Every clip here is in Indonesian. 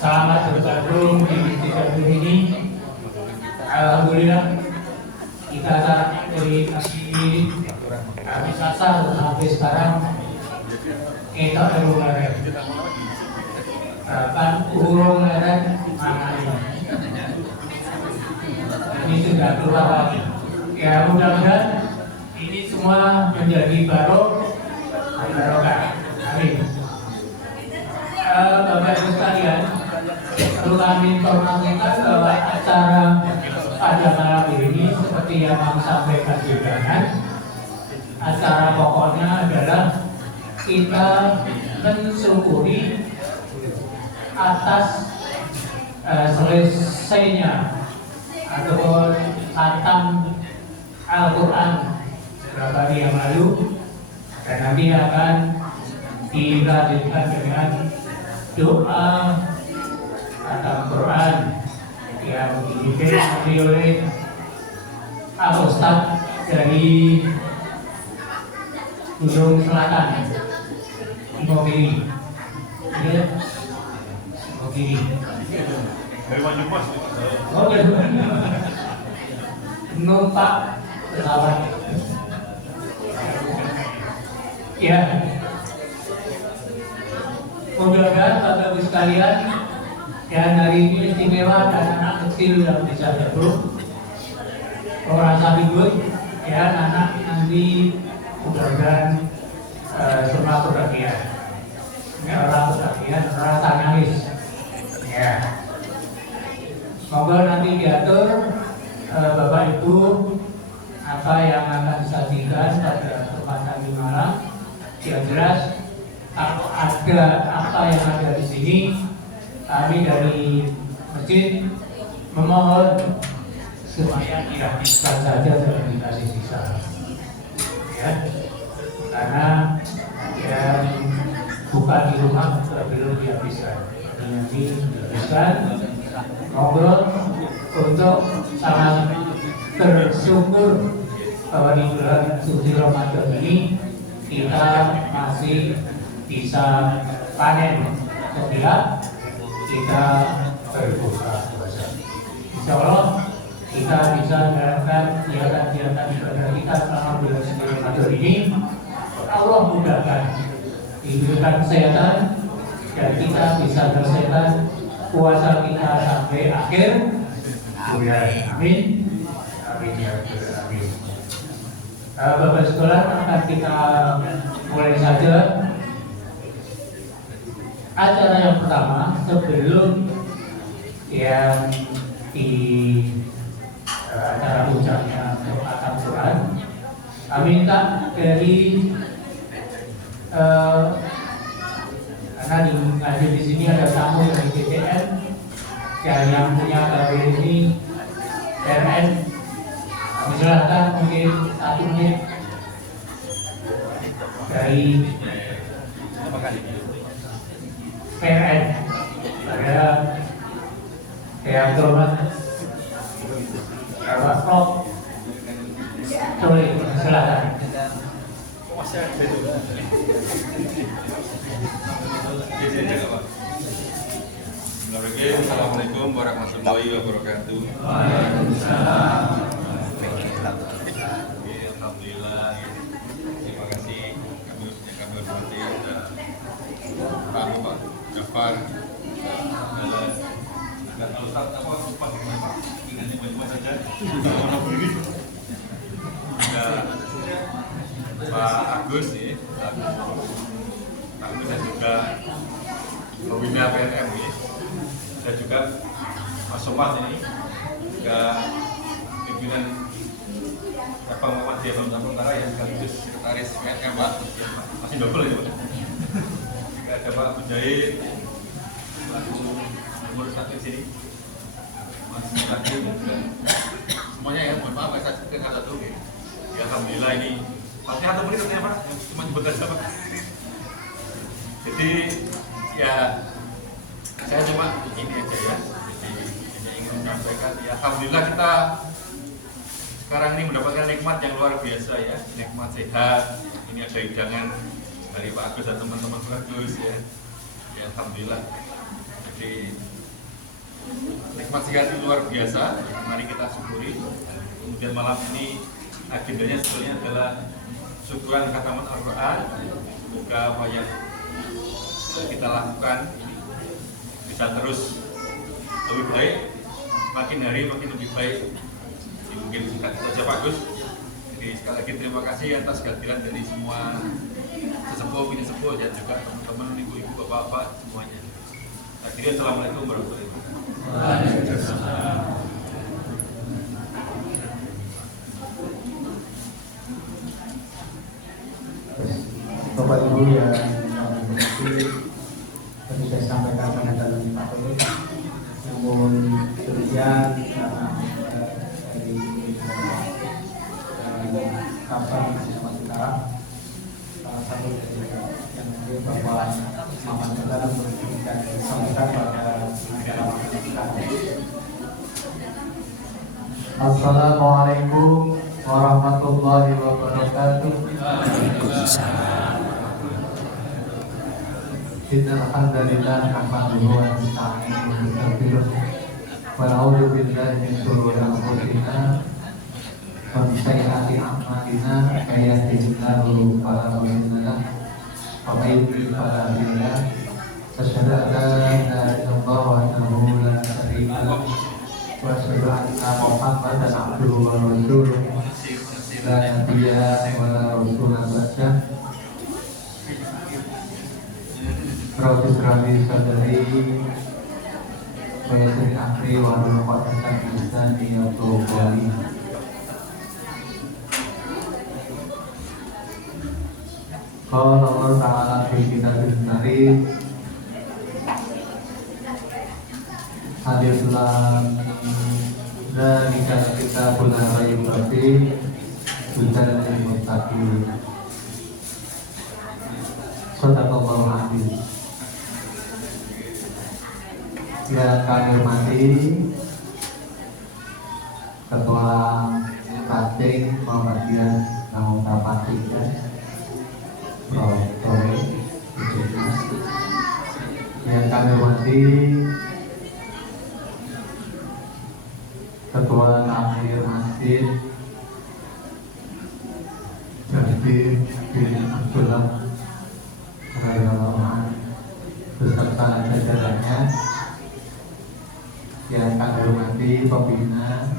Selamat bergabung di Institut ini. Alhamdulillah kita dari kami sasar sampai sekarang kita berumur kan urung leren mana ini sudah keluar lagi. Ya mudah-mudahan ini semua menjadi barokah. Amin. Bapak Ibu sekalian, perlu kami informasikan bahwa acara pada malam ini seperti yang kami sampaikan di belakang, acara pokoknya adalah kita mensyukuri atas selesainya ataupun khatam Al-Quran beberapa hari yang lalu, dan nanti akan dilanjutkan dengan doa khatam Quran yang dipimpin oleh Ustaz dari Gunung Selatan, Imogiri. Ya, Imogiri. Dari Banyumas. Oh, numpak pesawat. Ya. Mudah-mudahan Bapak Ibu sekalian, dan hari ini istimewa dan anak kecil yang bisa duduk, merasa ribut, ya anak nanti mudah-mudahan semua kebahagiaan. Ini orang kebahagiaan, rasa nangis. Ya. Semoga nanti diatur Bapak Ibu apa yang akan disajikan pada kesempatan di malam. Yang jelas kalau ada apa yang ada di sini, kami dari masjid memohon supaya tidak bisa saja dalam dikasih sisa, ya, karena yang buka di rumah belum dihabiskan, nanti dihabiskan. Ngobrol untuk sangat bersyukur bahwa di bulan suci Ramadan ini kita masih bisa panen setelah kita berbuka puasa. Insya Allah kita bisa melakukan kegiatan-kegiatan ibadah kita selama bulan suci Ramadan ini. Allah mudahkan, diberikan kesehatan, dan kita bisa selesaikan puasa kita sampai akhir bulan. Amin. Amin ya Rabbal alamin. Bapak sekolah, akan kita mulai saja acara yang pertama sebelum yang di acara puncaknya khatam Quran. Kami minta dari karena ngaji di sini ada tamu dari BTN dan yang punya KBRI PRN. Kami silakan mungkin 1 menit dari PRN. Ada yang terhormat Bapak Prof. Sorry, silakan. Assalamualaikum warahmatullahi wabarakatuh. Waalaikumsalam. Alhamdulillah. Terima kasih kami hormati Pak Jafar dan Ustaz apa Pak ingatnya banyak saja. Pak Agus ya, Agus dan juga pembina PNM ya, dan juga Mas Somad ini juga pimpinan Cabang Muhammadiyah Bangsa Utara yang sekaligus sekretaris PNM Pak, masih double ya Pak. Juga ada Pak Abu Jahid selaku pengurus satu di sini, Mas Lagi juga semuanya ya, mohon maaf saya sebutkan satu ya. Ya alhamdulillah ini pasti 1 menit ya Pak, cuma nyebut aja Pak. Jadi ya saya cuma ini aja ya, jadi ingin menyampaikan ya alhamdulillah kita sekarang ini mendapatkan nikmat yang luar biasa ya, nikmat sehat. Ini ada hidangan dari Pak Agus dan teman-teman Pak Agus ya, ya alhamdulillah. Jadi partisipasi luar biasa. Mari kita syukuri. Kemudian malam ini agendanya sebetulnya adalah syukuran khataman Al-Quran. Semoga apa yang kita lakukan bisa terus lebih baik, makin hari makin lebih baik. Mungkin singkat saja Pak Gus. Jadi sekali lagi terima kasih atas kehadiran dari semua sesepuh, bini sepuh dan juga teman-teman, ibu-ibu, bapak-bapak semuanya. Akhirnya assalamualaikum warahmatullahi wabarakatuh. Bapak Ibu yang tadi saya sampaikan pada dalam paket, namun demikian dari kapal bersama kita salah satu dari yang mungkin Bapak Maman Ketan memberikan sampaikan pada acara kita. Assalamualaikum warahmatullahi wabarakatuh. Innal hamdalillah nahmaduhu wa nasta'inuhu wa nastaghfiruh wa na'udzu billahi min shururi anfusina wa min sayyiati a'malina may yahdihillahu fala mudilla lahu wa may yudlil fala hadiya lahu. Asyhadu an la ilaha illallah wahdahu la syarika lahu wa asyhadu anna Muhammadan abduhu wa rasuluh la nabiyya wa la rasula ba'dah. Rabbi Isra'li sadari wa yassir amri wa hlul 'uqdatam min lisani yafqahu qawli. Qala Allah Ta'ala fi kitabih karim Alif Lam Mim dzalika kitabul la raiba fihi hudan lil muttaqin. Shadaqallahu adzim. Yang kami hormati Ketua Kating Muhammadiyah Anggota Patrikan Prof. Yang kami hormati Ketua Amir Masjid Jabir bin Abdullah beserta jajarannya. Yang kami hormati pembina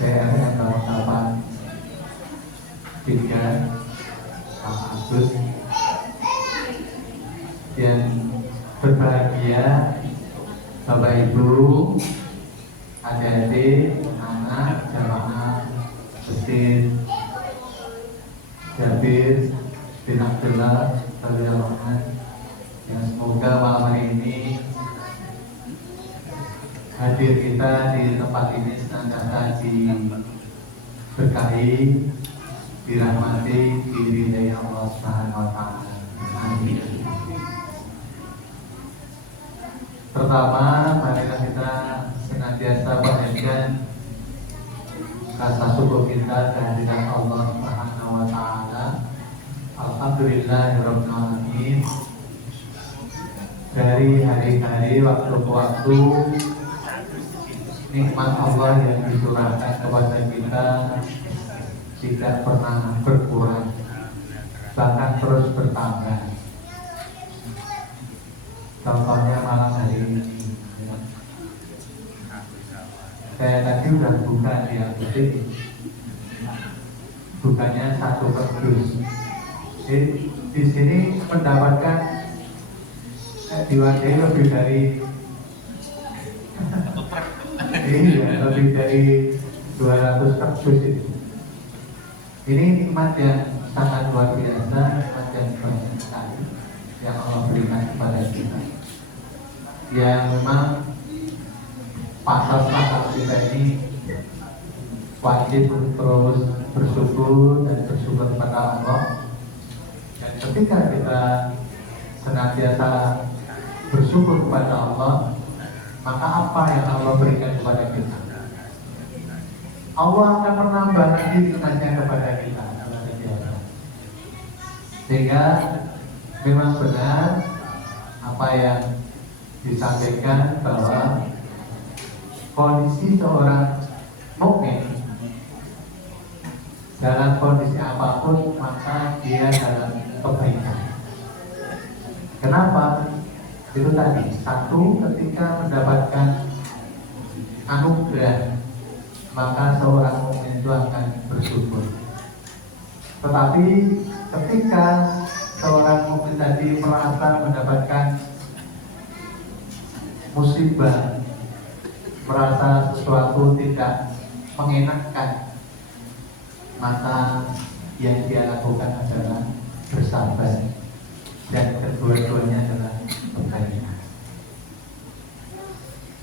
PRN tahun 83 Pak Agus, yang berbahagia Bapak Ibu, adik-adik, anak, jamaah Masjid Jabir bin Abdullah radhiyallahu anhu, yang semoga malam hari ini hadir kita di tempat ini senantiasa diberkahi, dirahmati, diridai Allah Subhanahu wa Ta'ala. Amin. Pertama, marilah kita senantiasa panjatkan rasa syukur kita kehadiran Allah Subhanahu wa Ta'ala. Alhamdulillahirabbil alamin. Dari hari-hari, waktu ke waktu, nikmat Allah yang dicurahkan kepada kita tidak pernah berkurang, bahkan terus bertambah. Contohnya malam hari ini, saya tadi sudah buka di apotek, bukannya satu kardus. Di sini mendapatkan diwadahi lebih dari iya, lebih dari 200 kardus itu. Ini nikmat yang sangat luar biasa, nikmat yang banyak sekali yang Allah berikan kepada kita. Yang memang pasal-pasal kita ini wajib terus bersyukur dan bersyukur kepada Allah. Dan ketika kita senantiasa bersyukur kepada Allah, maka apa yang Allah berikan kepada kita? Allah akan menambah lagi nikmatnya kepada kita. Sehingga memang benar apa yang disampaikan bahwa kondisi seorang mukmin dalam kondisi apapun maka dia dalam kebaikan. Kenapa? Itu tadi, satu, ketika mendapatkan anugerah maka seorang mukmin itu akan bersyukur. Tetapi ketika seorang mukmin tadi merasa mendapatkan musibah, merasa sesuatu tidak mengenakan, maka yang dia lakukan adalah bersabar, dan kedua-duanya adalah kebaikan.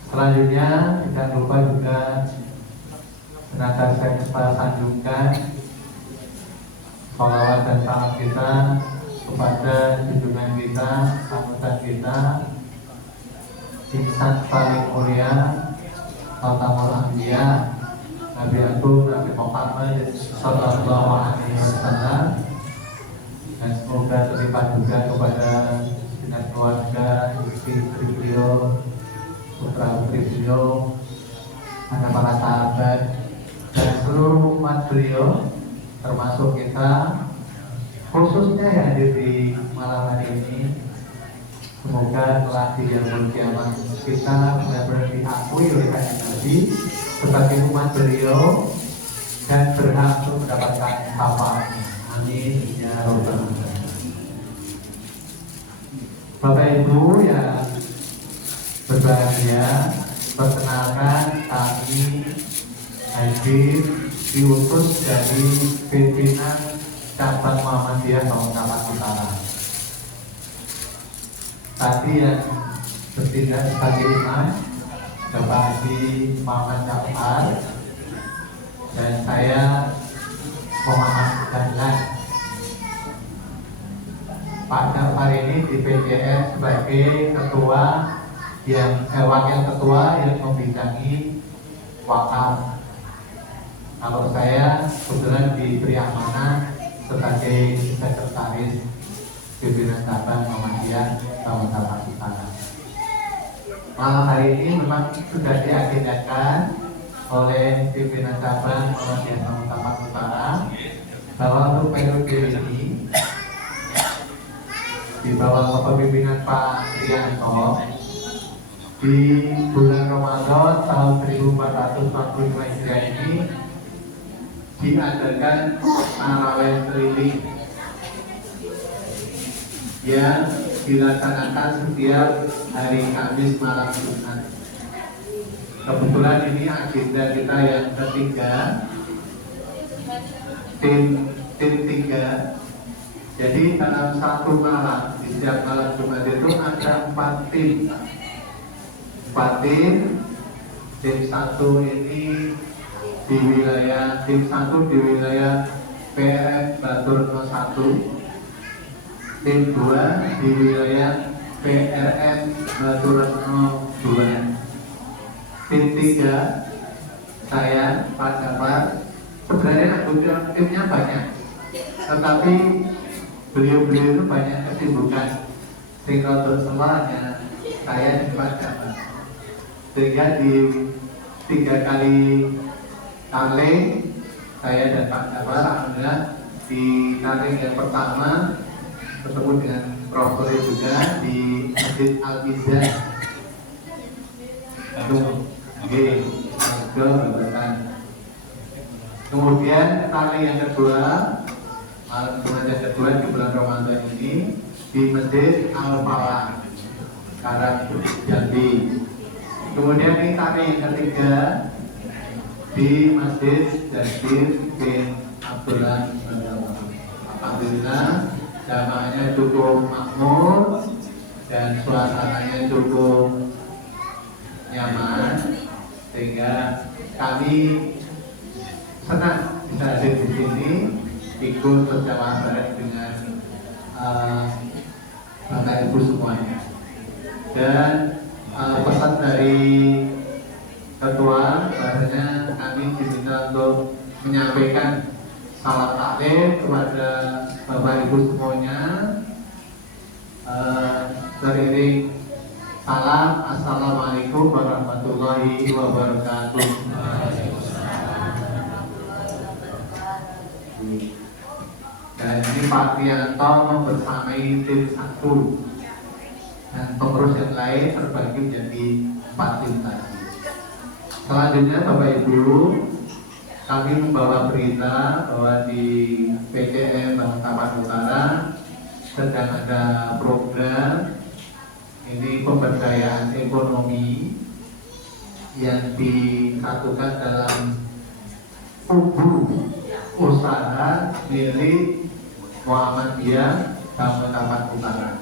Selanjutnya tidak lupa juga tenaga saya sanjungkan salawat dan salam kita kepada junjungan kita, panutan kita, insan paling mulia, Khatamul Anbiya, Nabi Agung Nabi Muhammad Sallallahu Alaihi Wasallam, dan semoga terlibat juga kepada dengan keluarga, istri beliau, putra putri beliau, ada para sahabat dan seluruh umat beliau, termasuk kita, khususnya yang hadir di malam hari ini. Semoga telah di yaumul kiamat kita benar-benar diakui oleh Kanjeng Nabi sebagai umat beliau dan berhak untuk mendapatkan syafaatnya. Amin ya rabbal alamin. Bapak Ibu yang berbahagia, perkenalkan kami hadir diutus dari pimpinan cabang Muhammadiyah Bangkalan Utara. Tadi yang bertindak sebagai imam Bapak Haji Muhammad Jafar, dan saya Muhammad Dahlan. Pak Jafar ini di PJN sebagai ketua wakil ketua yang membidangi wakaf. Kalau saya kebetulan diberi amanah sebagai sekretaris pimpinan cabang Muhammadiyah Bangkalan Utara. Malam hari ini memang sudah diagendakan oleh pimpinan cabang Muhammadiyah Bangkalan Utara bahwa untuk periode ini di bawah kepemimpinan Pak Trianto di bulan Ramadan tahun 1445 Hijriah ini diadakan tarawih keliling yang dilaksanakan setiap hari Kamis malam Jumat. Kebetulan ini agenda kita yang ketiga, tim 3. Jadi dalam satu malam, di setiap malam Jumat itu ada 4 tim. 4 tim. Tim 1 ini di wilayah PRN Batur 01. Tim 2 di wilayah PRN Baturan 02. Tim 3 saya Pak Jafar. Sebenarnya anggota timnya banyak, tetapi beliau-beliau itu banyak kesibukan sehingga untuk semuanya saya dan Pak Jafar. Sehingga di 3 kali taling saya dan Pak Jafar, alhamdulillah di taling yang pertama ketemu dengan Prof. juga di Masjid Al-Mizan. Kemudian kali yang kedua, malam Jumat yang kedua di bulan Ramadan ini di Masjid Al-Falah, Karang Jambi. Kemudian ini kali yang ketiga di Masjid Jazir bin Abdullah. Alhamdulillah jamaahnya cukup makmur dan suasananya cukup nyaman, sehingga kami senang bisa hadir di sini ikut berjamaah bareng dengan Bapak Ibu semuanya. Dan pesan dari ketua bahasanya kami diminta untuk menyampaikan salam taklim kepada Bapak Ibu semuanya, beriring Salam, assalamualaikum warahmatullahi wabarakatuh. Dan ini Pak Rianto membersamai tim 1 dan pengurus yang lain terbagi menjadi 4 tim tadi. Selanjutnya Bapak Ibu, kami membawa berita bahwa di PTN Bangkapan Utara sedang ada program ini pemberdayaan ekonomi yang disatukan dalam usaha milik Muhammadiyah Bangkapan Utara.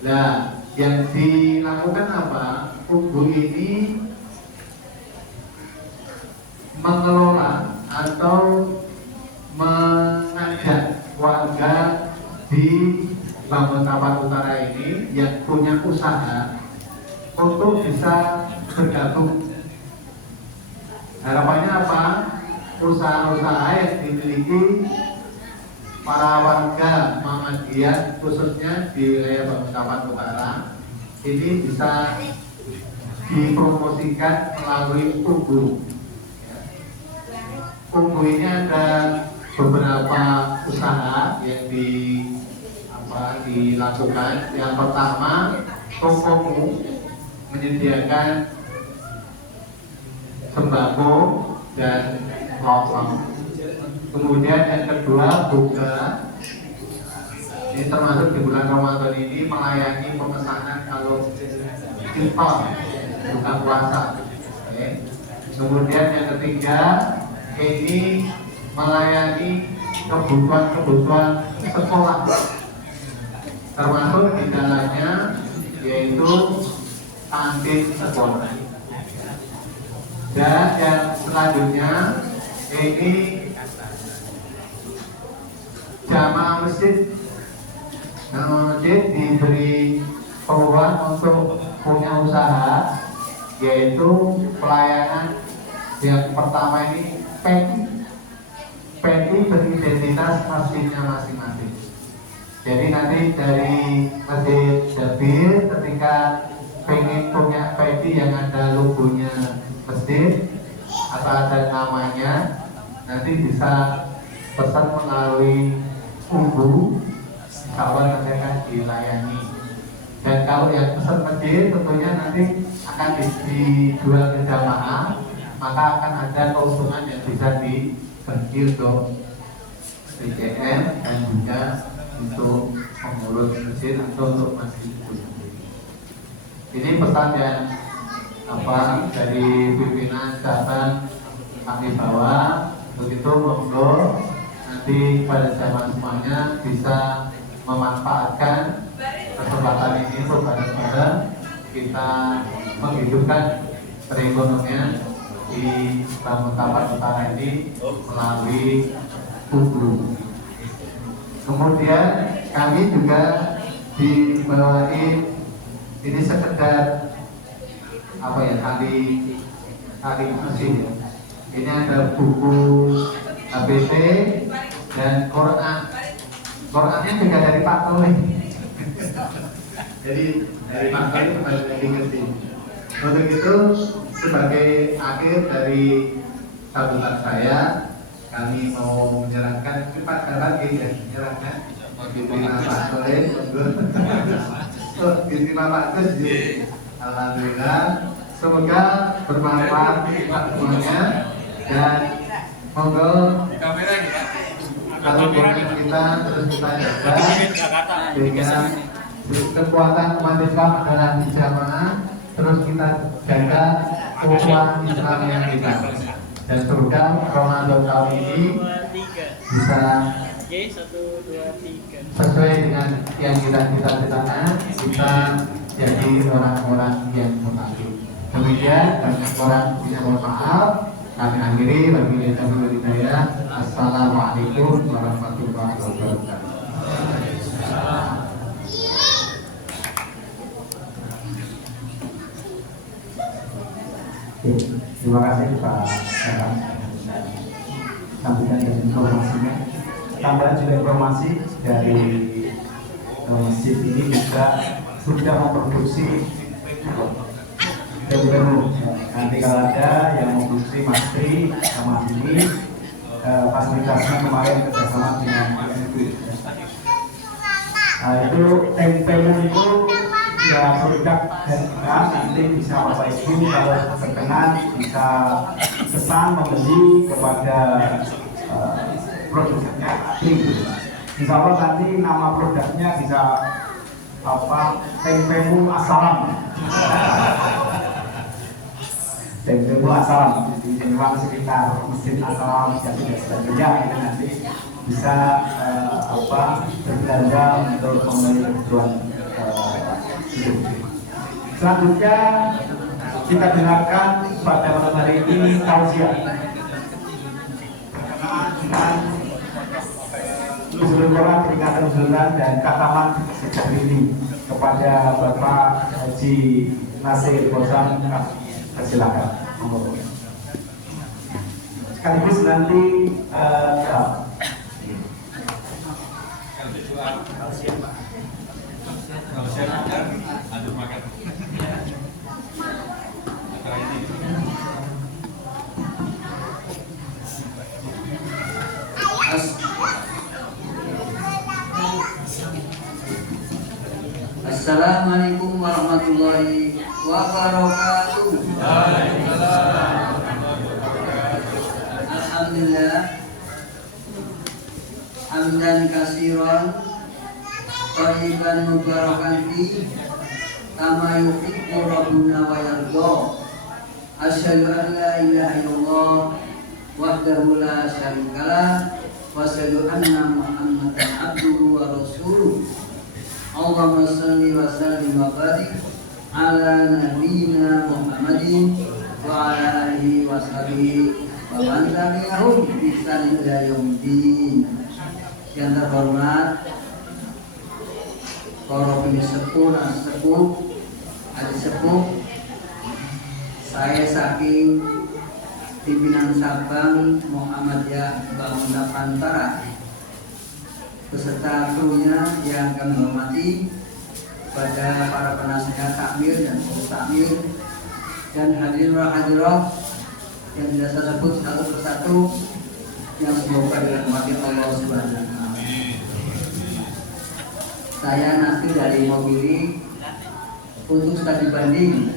Nah, yang dilakukan apa? Ini mengelola atau mengajak warga di Bangkapan Utara ini yang punya usaha untuk bisa bergabung. Harapannya apa? Usaha-usaha yang dimiliki para warga Muhammadiyah khususnya di wilayah Bangkapan Utara ini bisa dipromosikan melalui Ubu. Ubu ini ada beberapa usaha yang dilakukan. Yang pertama, Tokomu menyediakan sembako dan lontong. Kemudian yang kedua, Buka. Ini termasuk di bulan Ramadan ini melayani pemesanan kalau infak buka puasa. Oke. Kemudian yang ketiga, ini melayani kebutuhan sekolah, termasuk di dalamnya yaitu kantin sekolah. Dan yang selanjutnya ini jamaah masjid diberi peluang untuk punya usaha, yaitu pelayanan yang pertama ini PETI beridentitas masjidnya masing-masing. Jadi nanti dari Masjid Jabil ketika pengen punya PETI yang ada logonya masjid atau ada namanya, nanti bisa pesan melalui Ubu, kawan nanti akan dilayani. Dan kalau yang pesan masjid tentunya nanti akan dijual ke jamaah, maka akan ada keuntungan yang bisa dibagi untuk PTN dan juga untuk pengurus masjid atau untuk masjid itu sendiri. Ini pesan yang dari pimpinan cabang kami bawa. Begitu monggo nanti pada jamaah semuanya bisa memanfaatkan kesempatan ini untuk bareng-bareng kita menghidupkan perekonomian di Bangkapan Utara ini melalui Ubu. Kemudian kami juga dibawain ini sekedar tali mesin ya. Ini ada buku HBT dan Quran. Qurannya juga dari Pak Toli. Jadi dari Pak Toli kembali lagi ke sini. Untuk itu sebagai akhir dari sambutan saya, kami mau menyerahkan Pak Darwati ya, menyerahkan diterima Pak Toli, diterima Pak Gus. Alhamdulillah, semoga bermanfaat untuk semuanya dan monggo kalau kita terus kita jaga sehingga kekuatan umat Islam adalah di jamaah, terus kita jaga ukhuwah Islam yang kita, dan semoga Ramadan tahun ini bisa sesuai dengan yang kita cita-citakan, kita jadi orang-orang yang mutakin. Demikian, banyak orang punya mohon maaf. Kami akhiri, wabillahi taufiq wal hidayah. Assalamualaikum warahmatullahi wabarakatuh. Terima kasih Pak Sarah. Sampaikan dengan informasinya. Tambahan juga informasi dari masjid ini juga sudah memproduksi Baru nanti kalau ada yang mau bukti materi sama ini fasilitasnya kemarin kerjasama dengan BNP. Nah itu tempel itu ya produk dan kita nanti bisa Bapak Ibu kalau berkenan bisa pesan membeli kepada produsennya. Insya Allah nanti nama produknya bisa apa tempemu asalam. Tempemu asalam di ruang sekitar mesin asalam dan sebagainya itu nanti bisa berbelanja untuk memenuhi kebutuhan hidup. Selanjutnya kita dengarkan pada malam hari ini tausiah dengan Nuzul Quran, peringatan Nuzul Quran dan kataman sejak ini kepada Bapak Haji Nasir Bozan. Silakan. Sekaligus nanti Assalamualaikum warahmatullahi wabarakatuh. Alhamdulillah hamdan katsiran thayyiban mubarakan fi kama yuhibbu rabbuna wa yarda. Asyhadu an la ilaha illallah wahdahu la syarikalah wa asyhadu anna Muhammadan abduhu wa rasuluh. Allahumma salli wa sallim wa barik ala nabiyyina Muhammadin wa ala alihi wa sahbihi wa man tabi'ahum bi ihsan ila yaumil. Yang terhormat para sepuh dan sepuh, adik sepuh, saya saking pimpinan Sabang Muhammadiyah Bangun Pantara beserta krunya yang kami hormati, pada para penasehat takmir dan pengurus takmir dan hadirin wa hadirat yang tidak saya sebut satu persatu yang semoga dirahmati Allah Subhanahu wa taala. Saya Nasir dari Mobili untuk studi banding.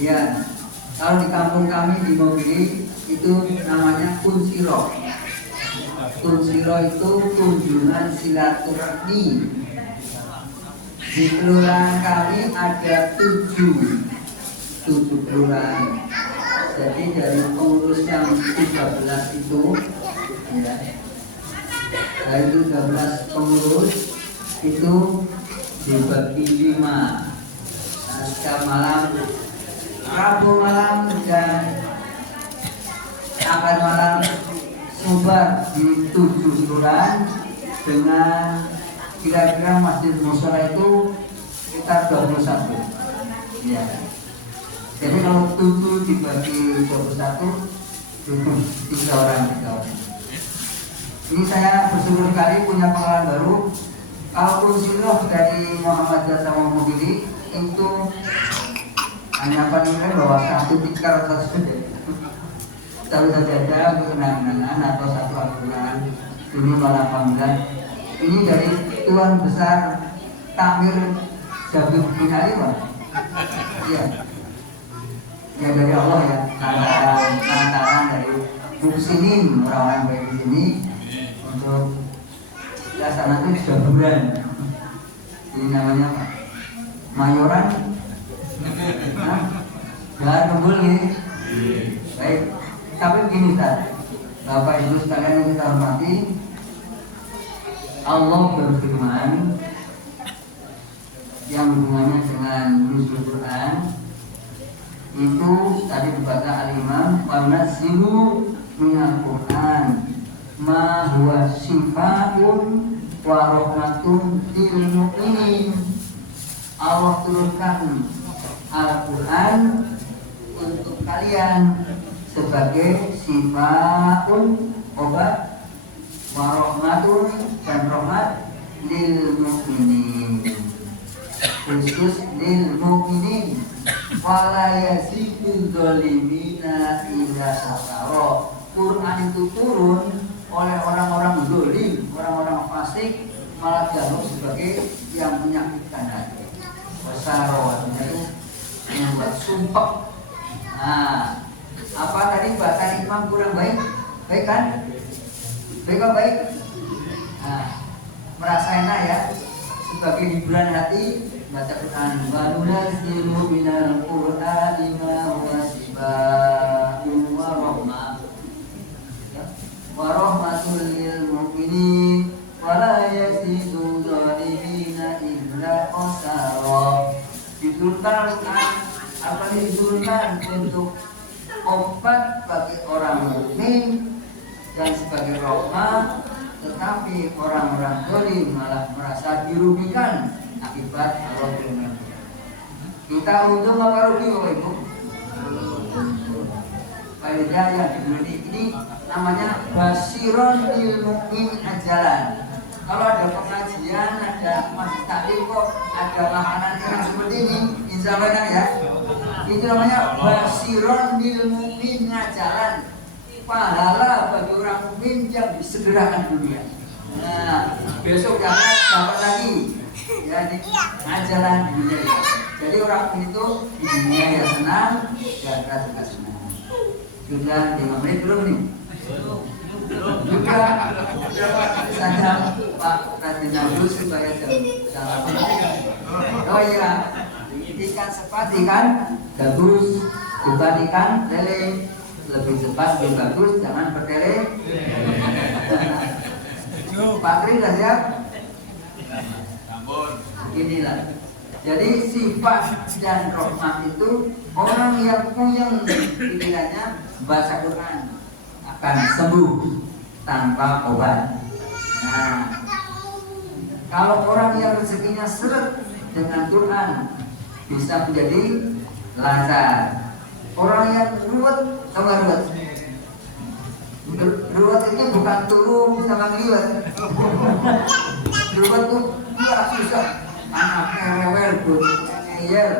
Ya, kalau di kampung kami di Mobili itu namanya kunsiro. Kunsiro itu kunjungan silaturahmi. Di kelurahan kami ada 7 kelurahan. Jadi dari pengurus yang 13 itu, ya, dari 13 pengurus itu dibagi 5. Nah, setiap malam, Rabu malam dan Ahad malam subar di 7 kelurahan dengan kira-kira masjid mushola itu sekitar 21. Ya. Jadi kalau 7 dibagi 21 itu 3 orang. Ini saya bersyukur sekali punya pengalaman baru. Kalau kunsiloh dari Muhammadiyah sama Mobili itu hanya penilai bahwa 1 tikar atau satu saja untuk kenangan atau 1 al-Quran ini malah panggilan. Ini dari Tuan Besar Takmir Jabir bin Ali, Pak. Iya. Ya dari Allah ya, lantaran dari muksinin orang-orang baik di sini untuk laksanakan jaburan. Ini namanya Pak Mayoran. Nah, jangan kumpul nih. Baik. Tapi begini Ustaz, Bapak Ibu sekalian yang kita hormati, Allah berfirman yang hubungannya dengan Nuzul Quran itu tadi dibaca al-Imam wa nazilu minal Quran ma huwa syifaa'un wa rahmatun lil mu'minin. Allah turunkan Al-Quran untuk kalian sebagai syifaa'un, obat, wa rahmatun, dan rahmat lil mu'minin. khusus lil mukminin wala yazidul zalimina illa khasara. Quran itu turun oleh orang-orang zalim, orang-orang fasik, malah dianggap sebagai yang menyakitkan hati. Khasara itu membuat sumpah. Nah, apa tadi bahasa imam kurang baik? Baik kan? Baik kan baik? Nah, merasa enak ya? Sebagai hiburan hati baca Quran. Wa nunazzilu minal Qur'ani ma huwa shifaa'un wa rahmah. Wa rahmatul lil mu'minin wa la yazidu zalimina illa khasara. Diturunkan Quran apa diturunkan untuk obat bagi orang mukmin dan sebagai rahmat, tetapi orang-orang zalim malah merasa dirugikan akibat Allah firman. Kita untung apa rugi Bapak Ibu? Faedah yang diberi ini namanya basiron lil mukmin ajalan. Kalau ada pengajian, ada masjid taklim kok ada makanan yang seperti ini, insya Allah enak ya. Itu namanya basiron lil mukmin ajalan. Pahala bagi orang mukmin yang disegerakan dunia. Nah, besok jangan dapat lagi. Ya, ini ajaran dunia. Jadi orang mukmin itu di dunia ya senang, di akhirat juga senang. Sudah 5 menit belum nih? Juga saja Pak Raden dulu supaya jangan. Oh iya, ikan sepat, ikan gabus, bukan ikan lele. Lebih cepat, lebih bagus, jangan bertele. Pak Kri sudah siap? Inilah. Jadi sifat dan rahmat itu orang yang puyeng pikirannya baca Quran akan sembuh tanpa obat. Nah, kalau orang yang rezekinya seret dengan Quran bisa menjadi lancar. Orang yang ruwet sama ruwet. Ruwet itu bukan turun sama ngeliwet. Ruwet tuh ya susah. Anaknya rewel, ngeyel,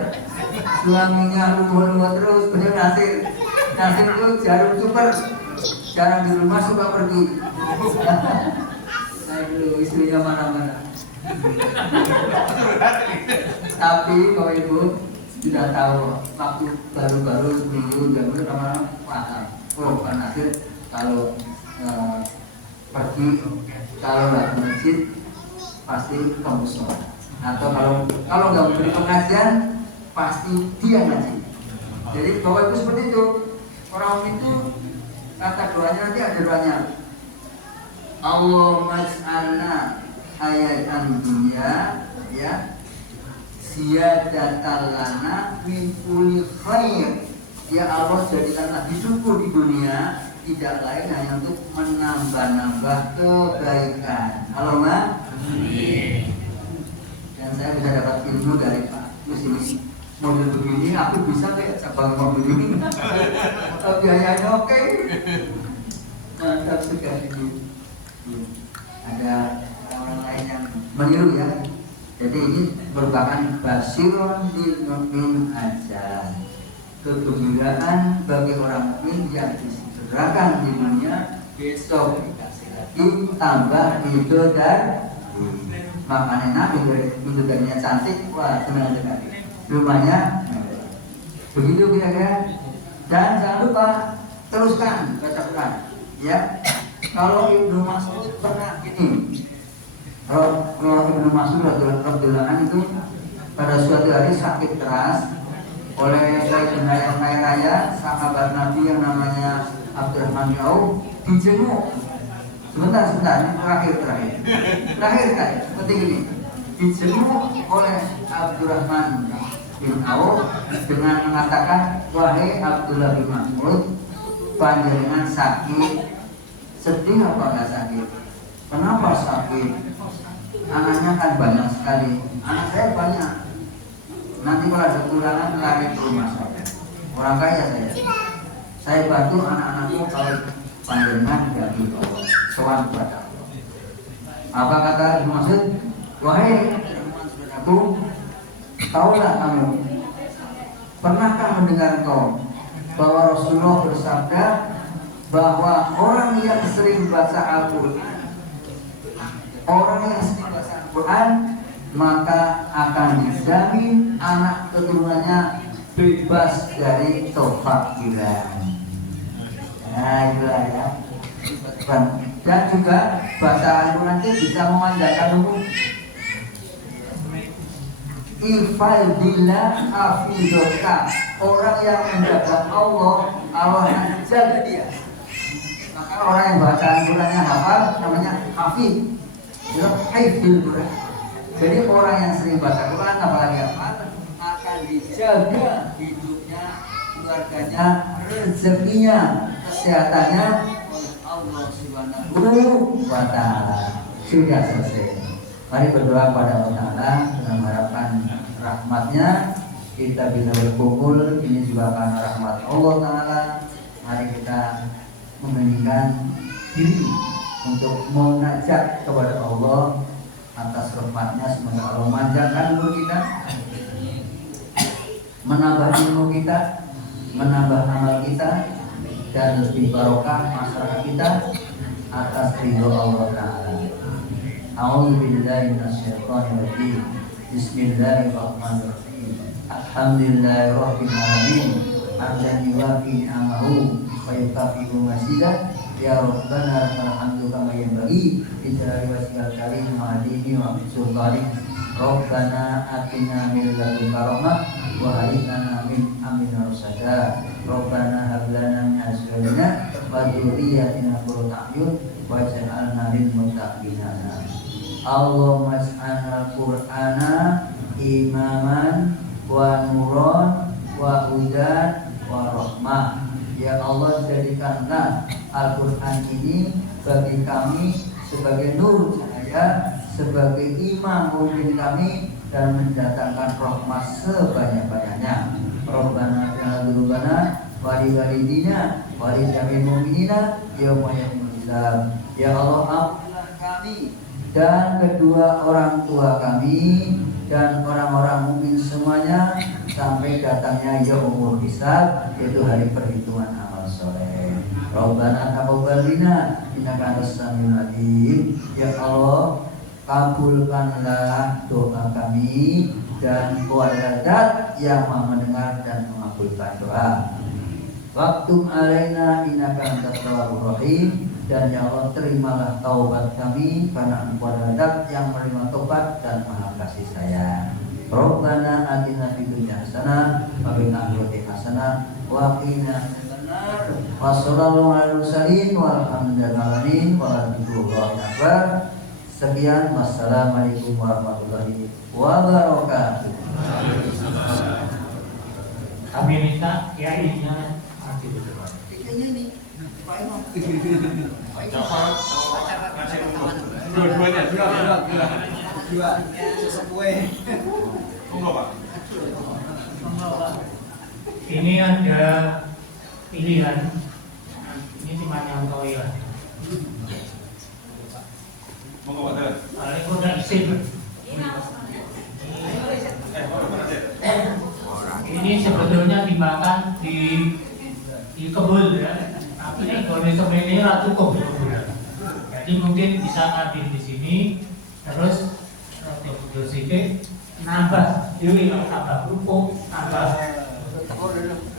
suaminya ruwet terus, bener Nasir. Nasir itu jarum super, jarang di rumah suka pergi. Aduh, istrinya mana-mana. Tapi kalau Ibu sudah tahu waktu baru-baru seminggu baru orang paham. Oh, Pak Nasir kalau pergi kalau nggak ke masjid pasti ke musola. Atau kalau nggak beri pengajian pasti dia ngaji. Jadi bahwa itu seperti itu. Orang itu kata doanya nanti ada doanya. Allahumma ij'alna hayatan dunya ya ziyadatan lana min kulli khair. Ya Allah, jadikanlah hidupku di dunia tidak lain hanya untuk menambah-nambah kebaikan. Allahumma amin. Dan saya bisa dapat ilmu dari Pak Gus ini. Model begini aku bisa kayak cabang mobil ini. Biayanya oke. Mantap sekali. Ada orang lain yang meniru ya. Jadi ini merupakan basirun lil mukmin aja. Kegembiraan bagi orang mukmin yang disegerakan di dunia, besok dikasih lagi tambah hidup dan makanya Nabi hidupnya cantik, wah senang sekali. Rumahnya begitu kira-kira. Dan jangan lupa teruskan baca Quran ya. Kalau Ibnu Mas'ud pernah gini, kalau Ibnu Mas'ud radhiyallahu anhu itu pada suatu hari sakit keras oleh Sayyidina yang kaya raya, sahabat Nabi yang namanya Abdurrahman bin Auf, dijenguk. Sebentar, ini terakhir kali, penting ini. Dijenguk oleh Abdurrahman bin Auf dengan mengatakan, wahai Abdullah bin Mas'ud, panjenengan sakit, sedih apa enggak sakit? Kenapa sakit? Anaknya kan banyak sekali. Anak saya banyak. Nanti kalau ada kekurangan lari ke rumah saya. Orang kaya saya bantu anak-anakku kalau panjenengan tidak gitu. Soal kepada Allah. Apa kata Ibnu Mas'ud? Wahai saudaraku, Taulah kamu, pernahkah mendengar kau bahwa Rasulullah bersabda bahwa orang yang sering baca Al-Quran, maka akan dijamin anak keturunannya bebas dari kefakiran. Nah itulah ya. Dan juga bahasa Al-Quran itu bisa memanjakan umum. Ifal billah hafidhaka. Orang yang menjaga Allah, Allah akan jaga dia. Maka orang yang baca Al-Qurannya hafal namanya hafid. Hafidhul Quran. Jadi orang yang sering baca Quran apalagi hafal akan dijaga hidupnya, keluarganya, rezekinya, kesehatannya oleh Allah Subhanahu wa Ta'ala. Sudah selesai. Mari berdoa pada Allah Ta'ala dengan harapan rahmatnya kita bisa berkumpul. Ini juga karena rahmat Allah Ta'ala. Mari kita membeningkan diri untuk mengajak kepada Allah atas rahmatnya. Semoga Allah memanjangkan umur kita, menambah ilmu kita, menambah amal kita, dan lebih barokah masyarakat kita atas ridho Allah Ta'ala. A'udzubillahi minasyaitonirrajim. Bismillahirrahmanirrahim. Alhamdulillahirabbil alamin. Hamdan yuwafi ni'amahu wa yukafi'u mazidah. Ya Rabbana alhamdu kama yanbaghi li jalali wajhikal karim wa adimi wa sultanik. Rabbana atina min ladunka rahmah wa hayyi lana min amrina rasada. Rabbana hab lana min azwajina wa dhurriyyatina qurrata a'yun waj'alna lil muttaqina imama. Allahumma ij'alna al-Qur'ana imaman wa nuran wa hudan wa rahmah. Ya Allah, jadikanlah Al-Quran ini bagi kami sebagai nur cahaya, sebagai imam memimpin kami dan mendatangkan rahmat sebanyak-banyaknya. Rabbana jangan dzunubana wali walidina wali jami'il mu'minina yauma yaqumul hisab. Ya Allah, ampunilah kami dan kedua orang tua kami dan orang-orang mukmin semuanya sampai datangnya yaumul hisab, yaitu hari perhitungan amal soleh. Rabbana taqabbal minna innaka antas samiul alim. Ya Allah, kabulkanlah doa kami dan Engkau adalah Zat yang Maha mendengar dan mengabulkan doa. Waktu alaina innaka antat tawwabur rahim. Dan ya Allah, terimalah taubat kami karena Engkau adalah Zat yang menerima taubat dan Maha kasih sayang. Rabbana atina fid dunya hasanah wa fil akhirati hasanah wa qina adzabannar. Wa sallallahu alaihi wasallam walhamdulillahi walhamdulillahi akbar. Sekian, wassalamualaikum warahmatullahi wabarakatuh. Kami minta kiainya mati berdoa. Dua-duanya, Dua. Sesuai. Ini ada pilihan. Ini cuma yang kau ya. Monggo Pak. Paling udah isi. Ini sebetulnya dimakan di kebun ya. Tapi ini kalau ini ratu kebun. Jadi mungkin bisa ngambil di sini, terus roti sedikit, nambah, jadi kalau tambah kerupuk, nambah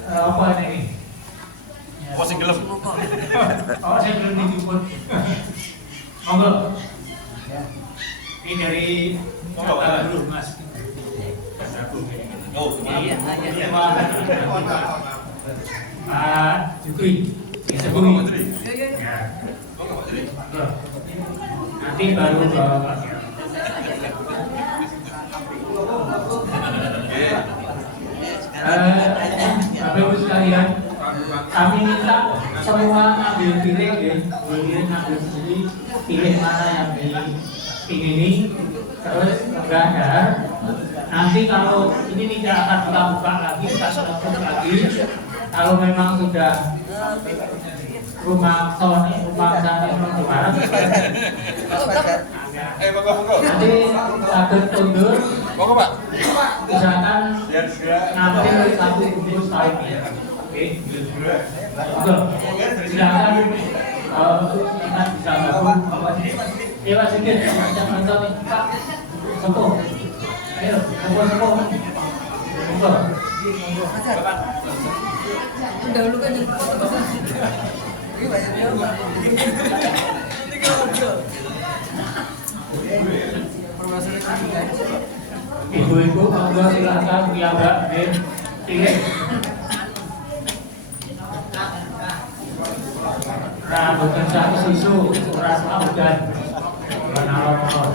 apa ini? Oh, sing gelem. Oh, saya belum dijemput. Monggo. Ini dari Kata dulu, Mas. Oh, Iya, Pak Jukri, disebut. Nanti baru bawa. Bapak Ibu sekalian, kami minta semua ambil pilih ya, ambil sendiri, pilih mana yang ini, terus gadar. Nanti kalau ini tidak akan kita buka lagi, kita tutup lagi. Kalau memang sudah rumah sampai kemarin, nanti takut tundur. Monggo Pak. Usahakan ngambil satu bungkus tahu ya. Oke. Betul. Silakan kita bisa gabung. Iya Pak sedikit. Jangan tahu nih Pak. Sepuh. Ayo, sepuh. Betul. Dahulu kan Ibu-ibu monggo silakan piyambak nggih. Pilih. Nah, bukan satu susu, rasa udan. Mawon.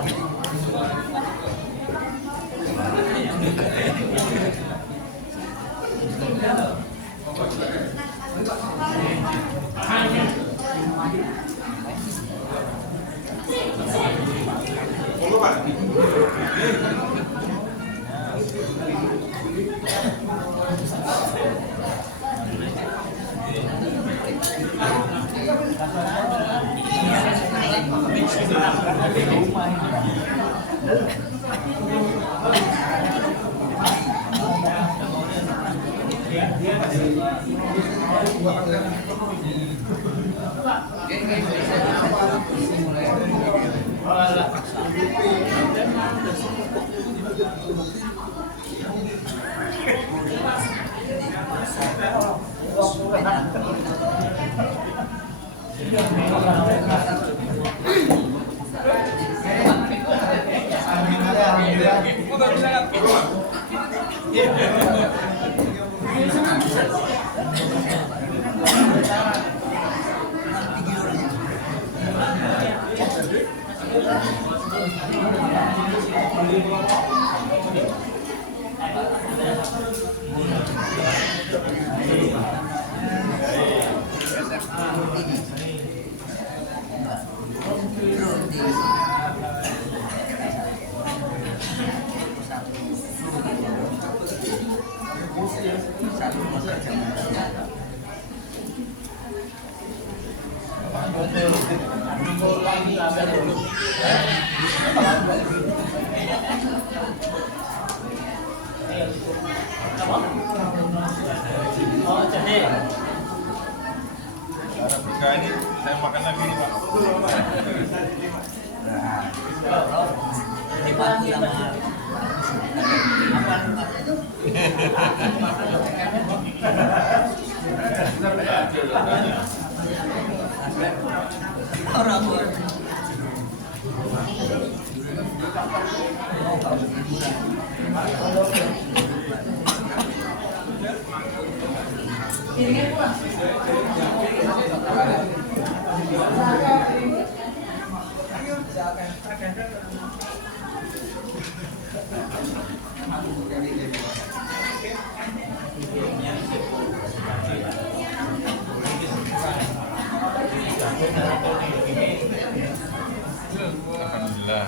Monggo Pak. Ini saya makan lagi nih Pak. Alhamdulillah.